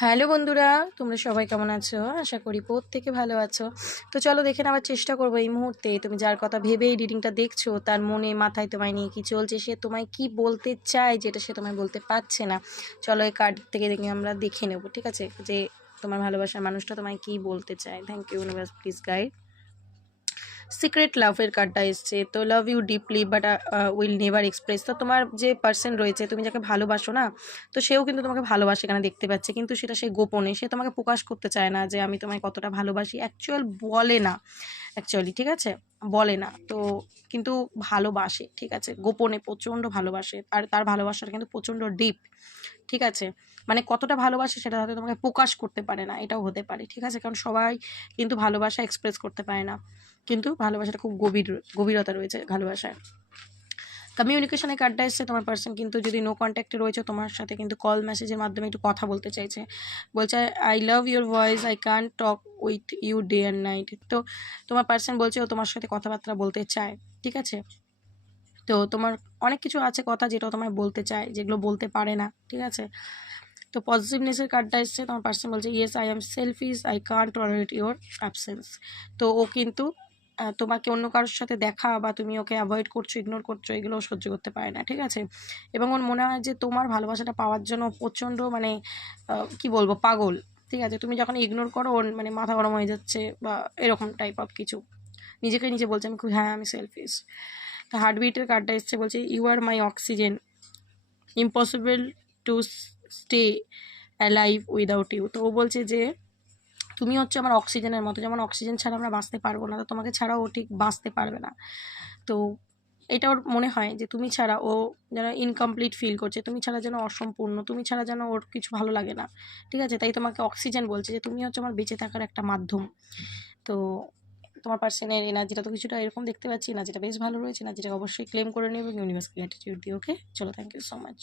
Hello বন্ধুরা, তোমরা সবাই কেমন আছো? আশা করি প্রত্যেকে ভালো আছো। তো চলো দেখে নেওয়ার চেষ্টা করবো এই মুহূর্তে তুমি যার কথা ভেবে এই রিডিংটা দেখছো তার মনে মাথায় তোমায় নিয়ে কি চলছে, সে তোমায় কি বলতে চায় যেটা সে তোমায় বলতে পারছে না। চলো এই কার্ড থেকে আমরা দেখে নেবো, ঠিক আছে, যে তোমার ভালোবাসার মানুষটা তোমায় কি বলতে চায়। Thank you universe, please guide. Secret লাভের কার্ডটা এসছে, তো love you deeply but will never express. তো তোমার যে পার্সন রয়েছে, তুমি যাকে ভালোবাসো না, তো সেও কিন্তু তোমাকে ভালোবাসে এখানে দেখতে পাচ্ছে, কিন্তু সেটা সে গোপনে, সে তোমাকে প্রকাশ করতে চায় না যে আমি তোমায় কতটা ভালোবাসি, বলে না অ্যাকচুয়ালি, ঠিক আছে, বলে না তো, কিন্তু ভালোবাসে, ঠিক আছে, গোপনে প্রচণ্ড ভালোবাসে, আর তার ভালোবাসাটা কিন্তু প্রচণ্ড ডিপ, ঠিক আছে। মানে কতটা ভালোবাসে সেটা হয়তো তোমাকে প্রকাশ করতে পারে না, এটাও হতে পারে, ঠিক আছে, কারণ সবাই কিন্তু ভালোবাসা এক্সপ্রেস করতে পারে না, কিন্তু ভালোবাসাটা খুব গভীরতা রয়েছে ভালোবাসায়। কমিউনিকেশনের কার্ডটা এসছে, তোমার পার্সন কিন্তু যদি নো কন্ট্যাক্টে রয়েছে তোমার সাথে কিন্তু কল মেসেজের মাধ্যমে একটু কথা বলতে চাইছে। বলছে I love your voice, I can talk with you day and night. তো তোমার পার্সন বলছে ও তোমার সাথে কথাবার্তা বলতে চায়, ঠিক আছে। তো তোমার অনেক কিছু আছে কথা যেটা তোমায় বলতে চায়, যেগুলো বলতে পারে না, ঠিক আছে। তো পজিটিভনেসের কার্ডটা এসছে, তোমার পার্সন বলছে yes I am selfish, I can't tolerate your absence. তো ও কিন্তু তোমাকে অন্য কারোর সাথে দেখা বা তুমি ওকে অ্যাভয়েড করছো, ইগনোর করছো, এগুলো সহ্য করতে পারে না, ঠিক আছে। এবং ওর মনে হয় যে তোমার ভালোবাসাটা পাওয়ার জন্য প্রচণ্ড মানে কি বলবো, পাগল, ঠিক আছে। তুমি যখন ইগনোর করো ওর মানে মাথা গরম হয়ে যাচ্ছে বা এরকম টাইপ অফ কিছু, নিজেকে নিজে বলছে আমি খুব, হ্যাঁ আমি সেলফিশ। তো হার্টবিটের কার্ডটা এসছে, বলছে you are my oxygen, impossible to stay alive without you. তো ও বলছে যে তুমি হচ্ছে আমার অক্সিজেনের মতো, যেমন অক্সিজেন ছাড়া আমরা বাঁচতে পারবো না, তো তোমাকে ছাড়াও ও ঠিক বাঁচতে পারবে না। তো এটা ওর মনে হয় যে তুমি ছাড়া ও যেন ইনকমপ্লিট ফিল করছে, তুমি ছাড়া যেন অসম্পূর্ণ, তুমি ছাড়া যেন ওর কিছু ভালো লাগে না, ঠিক আছে। তাই তোমাকে অক্সিজেন বলছে, যে তুমি হচ্ছে আমার বেঁচে থাকার একটা মাধ্যম। তো তোমার পার্সনের এনার্জিটা তো কিছুটা এরকম দেখতে পাচ্ছি, এনার্জিটা বেশ ভালো রয়েছে, এনার্জিটাকে অবশ্যই ক্লেম করে নেবে ইউনিভার্স গ্র্যাটিটিউড দিয়ে। ওকে চলো, থ্যাংক ইউ সো মাচ।